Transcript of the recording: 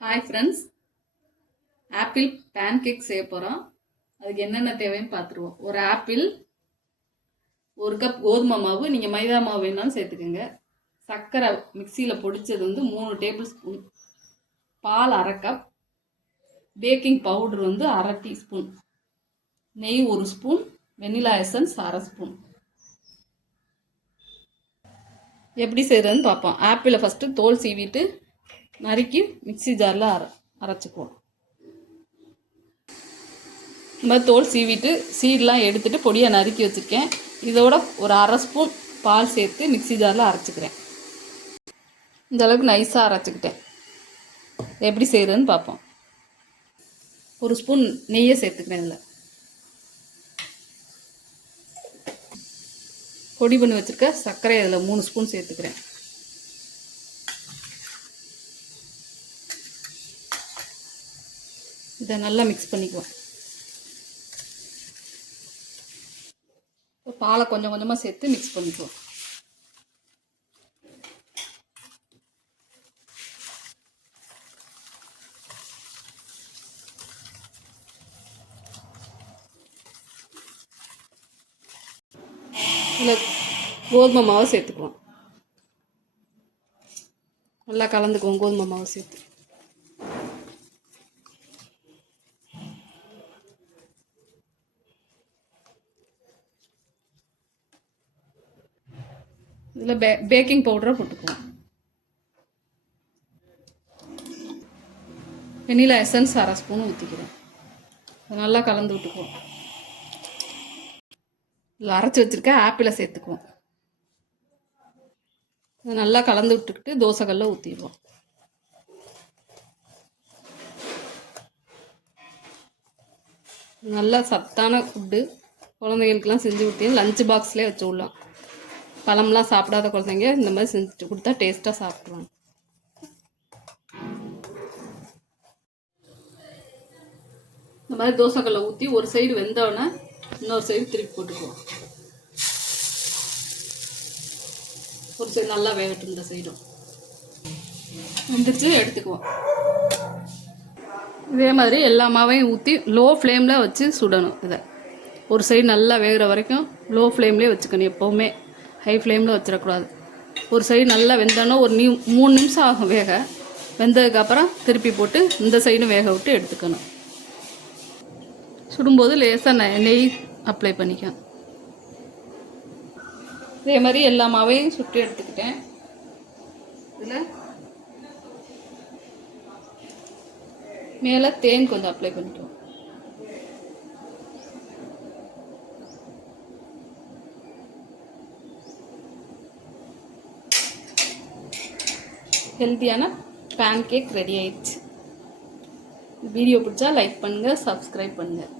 Hi friends apple pancake செய்ய போகிறோம் அதுக்கு என்னென்ன தேவைன்னு பார்த்துருவோம். ஒரு ஆப்பிள் ஒரு கப் கோதுமை மாவு நீங்கள் மைதா மாவு வேணாலும் சேர்த்துக்கோங்க. சர்க்கரை மிக்சியில் பொடிச்சது வந்து மூணு டேபிள் ஸ்பூன் பால் அரை கப் பேக்கிங் பவுடர் வந்து அரை டீஸ்பூன் நெய் ஒரு ஸ்பூன் வெனிலா எசன்ஸ் அரை ஸ்பூன் எப்படி செய்கிறதுன்னு பார்ப்போம். ஆப்பிளை ஃபஸ்ட்டு தோல் சீவிட்டு நறுக்கி மிக்ஸி ஜாரில் அர அரைச்சிக்குவோம். இந்த தோல் சீவிட்டு சீடெலாம் எடுத்துட்டு பொடியாக நறுக்கி வச்சுருக்கேன். இதோட ஒரு அரை ஸ்பூன் பால் சேர்த்து மிக்ஸி ஜாரில் அரைச்சிக்கிறேன். இந்த அளவுக்கு நைஸாக அரைச்சிக்கிட்டேன். எப்படி செய்கிறதுன்னு பார்ப்போம். ஒரு ஸ்பூன் நெய்யை சேர்த்துக்கிறேன் இதில். பொடி பண்ணி வச்சுருக்க சர்க்கரை இதில் மூணு ஸ்பூன் சேர்த்துக்கிறேன். இதை நல்லா மிக்ஸ் பண்ணிக்குவோம் இப்போ பாலை கொஞ்சம் கொஞ்சமாக சேர்த்து மிக்ஸ் பண்ணிக்குவோம். இதில் கோதுமை மாவை சேர்த்துக்குவோம். நல்லா கலந்துக்குவோம் கோதுமை மாவை சேர்த்து. இதில் பே பேக்கிங் பவுடரை போட்டுக்குவோம். வெண்ணில எசன்ஸ் அரை ஸ்பூன் ஊற்றிக்கிறேன் நல்லா கலந்து விட்டுக்குவோம். இதில் அரைச்சி வச்சுருக்க ஆப்பிளை சேர்த்துக்குவோம். இதை நல்லா கலந்து விட்டுக்கிட்டு தோசைக்கல்ல ஊற்றிடுவோம் நல்லா சத்தான ஃபுட்டு குழந்தைகளுக்கெல்லாம் செஞ்சு கொடுத்தீங்க லஞ்ச் பாக்ஸ்லேயே வச்சு விடலாம். பழம்லாம் சாப்பிடாத குழந்தைங்க இந்த மாதிரி செஞ்சு கொடுத்தா டேஸ்ட்டாக சாப்பிடுவாங்க. இந்த மாதிரி தோசைக்கல்ல ஊற்றி ஒரு சைடு வெந்தோடனே இன்னொரு சைடு திருப்பி போட்டுக்குவோம். ஒரு சைடு நல்லா வேகட்டும் இந்த சைடும் வெந்துச்சு எடுத்துக்குவோம். இதே மாதிரி எல்லா மாவையும் ஊற்றி லோ ஃப்ளேமில் வச்சு சுடணும் இதை. ஒரு சைடு நல்லா வேகிற வரைக்கும் லோ ஃப்ளேம்லேயே வச்சுக்கணும் எப்போவுமே. ஹை ஃப்ளேமில் வச்சிடக்கூடாது ஒரு சைடு நல்லா வெந்தோன்னா ஒரு நியூ மூணு நிமிஷம் ஆகும் வேக. வெந்ததுக்கப்புறம் திருப்பி போட்டு இந்த சைடும் வேக விட்டு எடுத்துக்கணும். சுடும்போது லேசாக நெ நெய் அப்ளை பண்ணிக்க இதே மாதிரி எல்லா மாவையும் சுட்டு எடுத்துக்கிட்டேன். இதில் மேலே தேன் கொஞ்சம் அப்ளை பண்ணிக்குவோம் ஹெல்த்தியான பேன் கேக் ரெடி ஆயிடுச்சு. வீடியோ பிடிச்சா லைக் பண்ணுங்கள் சப்ஸ்கிரைப் பண்ணுங்கள்